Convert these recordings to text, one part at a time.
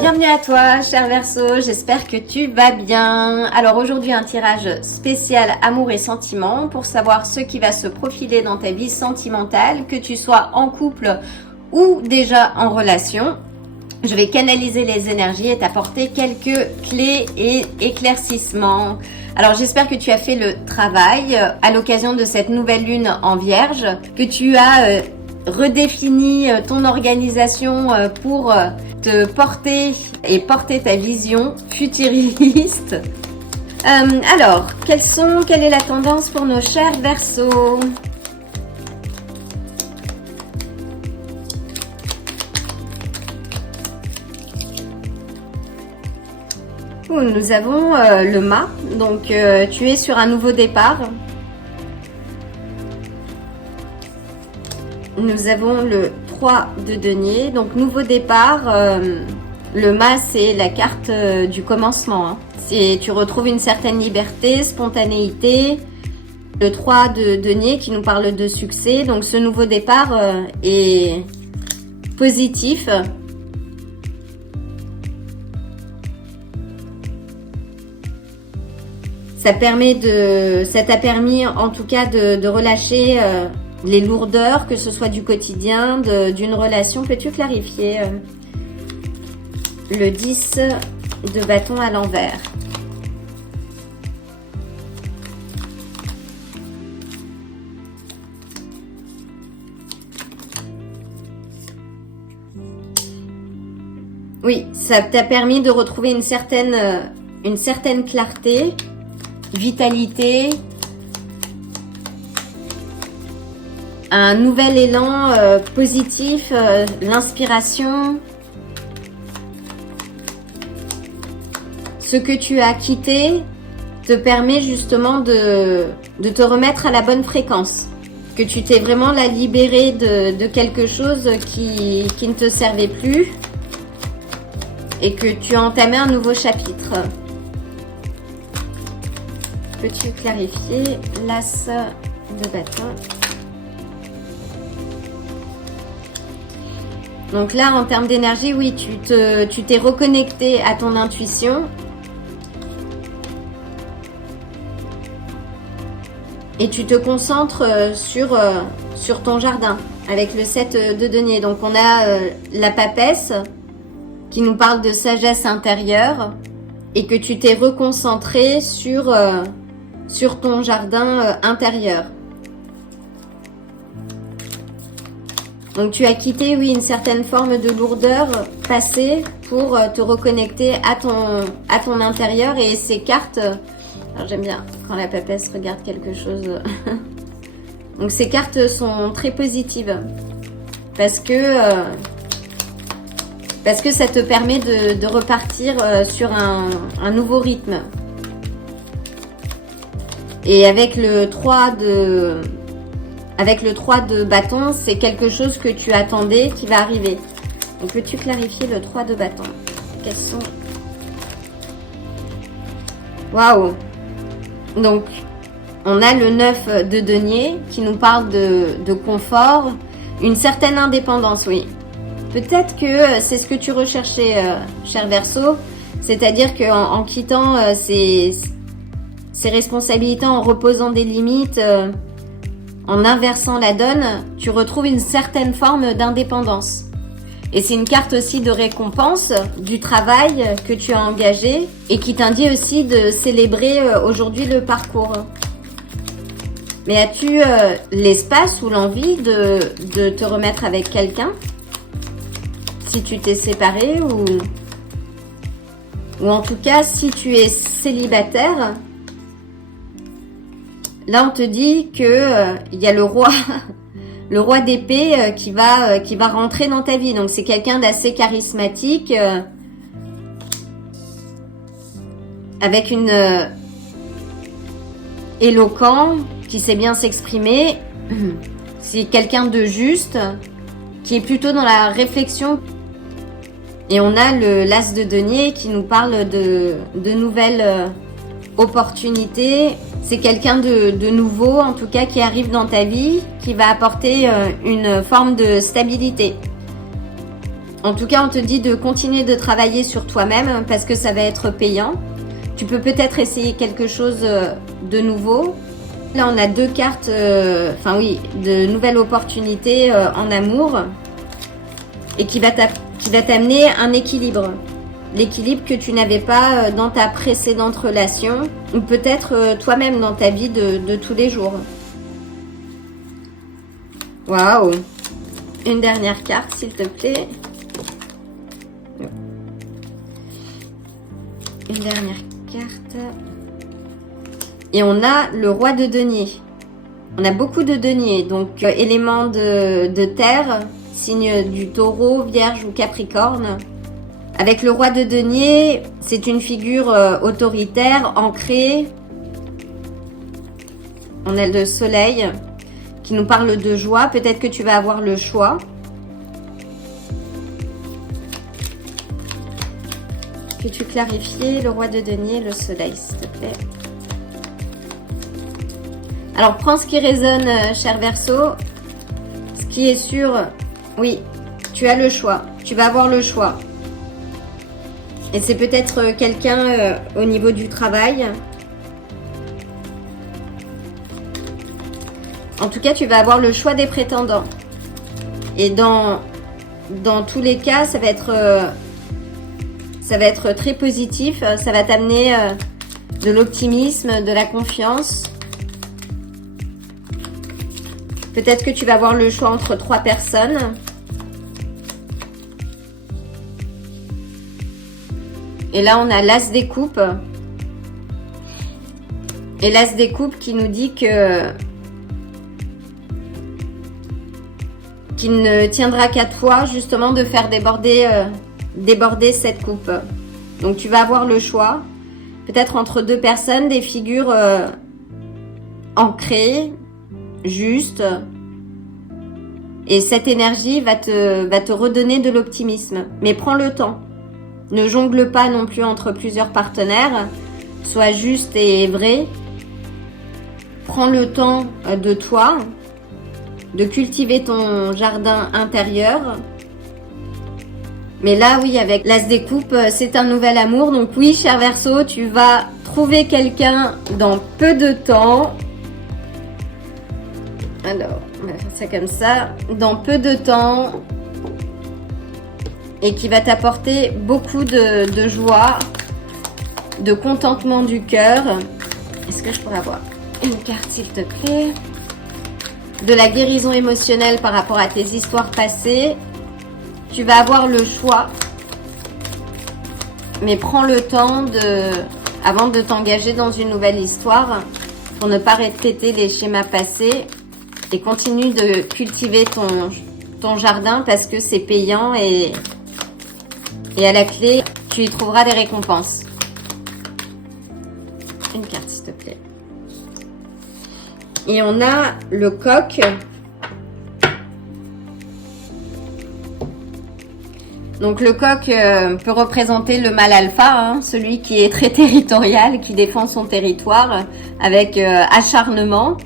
Bienvenue à toi, cher Verseau, j'espère que tu vas bien. Alors aujourd'hui un tirage spécial amour et sentiments pour savoir ce qui va se profiler dans ta vie sentimentale, que tu sois en couple ou déjà en relation. Je vais canaliser les énergies et t'apporter quelques clés et éclaircissements. Alors j'espère que tu as fait le travail à l'occasion de cette nouvelle lune en Vierge, que tu as redéfini ton organisation pour te porter et porter ta vision futuriste. Alors, quelle est la tendance pour nos chers Verseaux? Nous avons le mât, donc tu es sur un nouveau départ. Nous avons le 3 de denier, donc nouveau départ. Le mât, c'est la carte du commencement. Tu retrouves une certaine liberté, spontanéité. Le 3 de denier qui nous parle de succès. Donc ce nouveau départ est positif. Ça t'a permis en tout cas de relâcher les lourdeurs, que ce soit du quotidien, d'une relation. Peux-tu clarifier le 10 de bâton à l'envers? Oui, ça t'a permis de retrouver une certaine clarté, vitalité, un nouvel élan positif, l'inspiration. Ce que tu as quitté te permet justement de te remettre à la bonne fréquence. Que tu t'es vraiment libéré de quelque chose qui ne te servait plus et que tu as entamé un nouveau chapitre. Peux-tu clarifier l'as de bâton? Donc là, en termes d'énergie, oui, tu t'es reconnecté à ton intuition. Et tu te concentres sur ton jardin avec le 7 de denier. Donc on a la papesse qui nous parle de sagesse intérieure et que tu t'es reconcentré sur ton jardin intérieur. Donc tu as quitté, oui, une certaine forme de lourdeur passée pour te reconnecter à ton intérieur. Et ces cartes, alors j'aime bien quand la papesse regarde quelque chose. Donc ces cartes sont très positives parce que ça te permet de repartir sur un nouveau rythme. Et avec le 3 de bâton, c'est quelque chose que tu attendais qui va arriver. Donc peux-tu clarifier le 3 de bâton? Quels sont... Waouh! Donc, on a le 9 de denier qui nous parle de confort, une certaine indépendance, oui. Peut-être que c'est ce que tu recherchais, cher Verseau, c'est-à-dire qu'en quittant ces responsabilités, en reposant des limites, en inversant la donne, tu retrouves une certaine forme d'indépendance. Et c'est une carte aussi de récompense du travail que tu as engagé et qui t'indique aussi de célébrer aujourd'hui le parcours. Mais as-tu l'espace ou l'envie de te remettre avec quelqu'un? Si tu t'es séparé ou en tout cas si tu es célibataire, là on te dit que il y a le roi d'épée qui va rentrer dans ta vie. Donc c'est quelqu'un d'assez charismatique, avec une éloquent, qui sait bien s'exprimer. C'est quelqu'un de juste, qui est plutôt dans la réflexion. Et on a l'as de denier qui nous parle de nouvelles opportunités. C'est quelqu'un de nouveau, en tout cas, qui arrive dans ta vie, qui va apporter une forme de stabilité. En tout cas, on te dit de continuer de travailler sur toi-même parce que ça va être payant. Tu peux peut-être essayer quelque chose de nouveau. Là, on a 2 cartes, de nouvelles opportunités en amour et qui va t'amener un équilibre. L'équilibre que tu n'avais pas dans ta précédente relation ou peut-être toi-même dans ta vie de tous les jours. Waouh! Une dernière carte, s'il te plaît. Une dernière carte. Et on a le roi de denier. On a beaucoup de deniers, donc éléments de terre, signe du taureau, vierge ou capricorne. Avec le roi de denier, c'est une figure autoritaire, ancrée. On a le soleil qui nous parle de joie. Peut-être que tu vas avoir le choix. Peux-tu clarifier le roi de denier, le soleil, s'il te plaît? Alors, prends ce qui résonne, cher Verseau. Ce qui est sûr, oui, tu as le choix. Tu vas avoir le choix. Et c'est peut-être quelqu'un au niveau du travail. En tout cas, tu vas avoir le choix des prétendants. Et dans tous les cas, ça va être très positif. Ça va t'amener de l'optimisme, de la confiance. Peut-être que tu vas avoir le choix entre 3 personnes. Et là, on a l'As des coupes. Et l'As des coupes qui nous dit que qu'il ne tiendra qu'à toi, justement, de faire déborder cette coupe. Donc, tu vas avoir le choix. Peut-être entre 2 personnes, des figures ancrées, justes. Et cette énergie va te redonner de l'optimisme. Mais prends le temps. Ne jongle pas non plus entre plusieurs partenaires. Sois juste et vrai. Prends le temps de toi, de cultiver ton jardin intérieur. Mais là, oui, avec l'As des coupes, c'est un nouvel amour. Donc oui, cher Verseau, tu vas trouver quelqu'un dans peu de temps. Alors, on va faire ça comme ça. Dans peu de temps. Et qui va t'apporter beaucoup de joie, de contentement du cœur. Est-ce que je pourrais avoir une carte, s'il te plaît? De la guérison émotionnelle par rapport à tes histoires passées. Tu vas avoir le choix. Mais prends le temps avant de t'engager dans une nouvelle histoire pour ne pas répéter les schémas passés. Et continue de cultiver ton jardin parce que c'est payant et à la clé, tu y trouveras des récompenses. Une carte, s'il te plaît. Et on a le coq. Donc le coq peut représenter le mâle alpha, celui qui est très territorial, qui défend son territoire avec acharnement.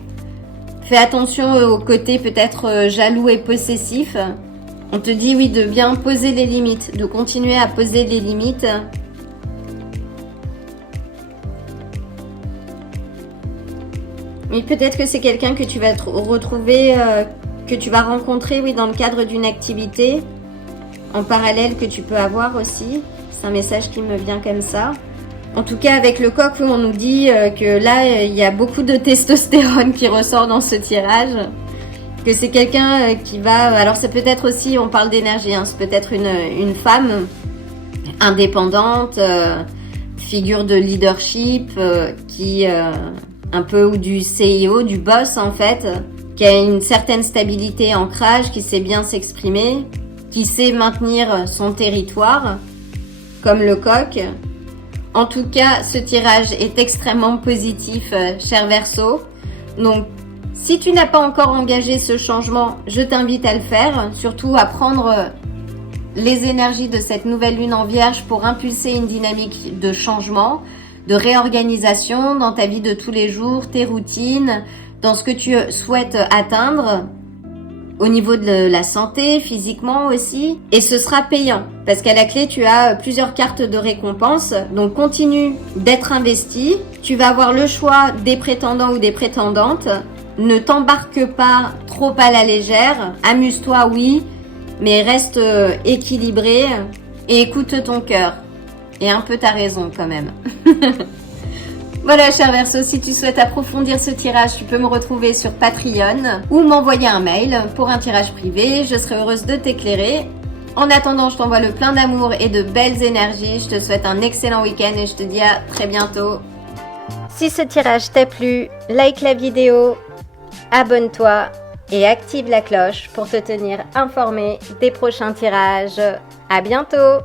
Fais attention au côté peut-être jaloux et possessif. On te dit oui de bien poser les limites, de continuer à poser les limites. Oui, peut-être que c'est quelqu'un que tu vas retrouver, que tu vas rencontrer, oui, dans le cadre d'une activité en parallèle que tu peux avoir aussi. C'est un message qui me vient comme ça. En tout cas, avec le coq, on nous dit que là, il y a beaucoup de testostérone qui ressort dans ce tirage. Que c'est quelqu'un qui va... Alors, c'est peut-être aussi, on parle d'énergie, c'est peut-être une femme indépendante, figure de leadership, qui... un peu ou du CIO, du boss en fait, qui a une certaine stabilité, ancrage, qui sait bien s'exprimer, qui sait maintenir son territoire, comme le coq. En tout cas, ce tirage est extrêmement positif, cher Verseau. Donc, si tu n'as pas encore engagé ce changement, je t'invite à le faire, surtout à prendre les énergies de cette nouvelle lune en Vierge pour impulser une dynamique de changement, de réorganisation dans ta vie de tous les jours, tes routines, dans ce que tu souhaites atteindre au niveau de la santé, physiquement aussi. Et ce sera payant parce qu'à la clé, tu as plusieurs cartes de récompense. Donc continue d'être investi. Tu vas avoir le choix des prétendants ou des prétendantes. Ne t'embarque pas trop à la légère. Amuse-toi, oui, mais reste équilibré et écoute ton cœur. Et un peu ta raison quand même. Voilà, cher Verseau, si tu souhaites approfondir ce tirage, tu peux me retrouver sur Patreon ou m'envoyer un mail pour un tirage privé. Je serai heureuse de t'éclairer. En attendant, je t'envoie le plein d'amour et de belles énergies. Je te souhaite un excellent week-end et je te dis à très bientôt. Si ce tirage t'a plu, like la vidéo, abonne-toi et active la cloche pour te tenir informé des prochains tirages. À bientôt!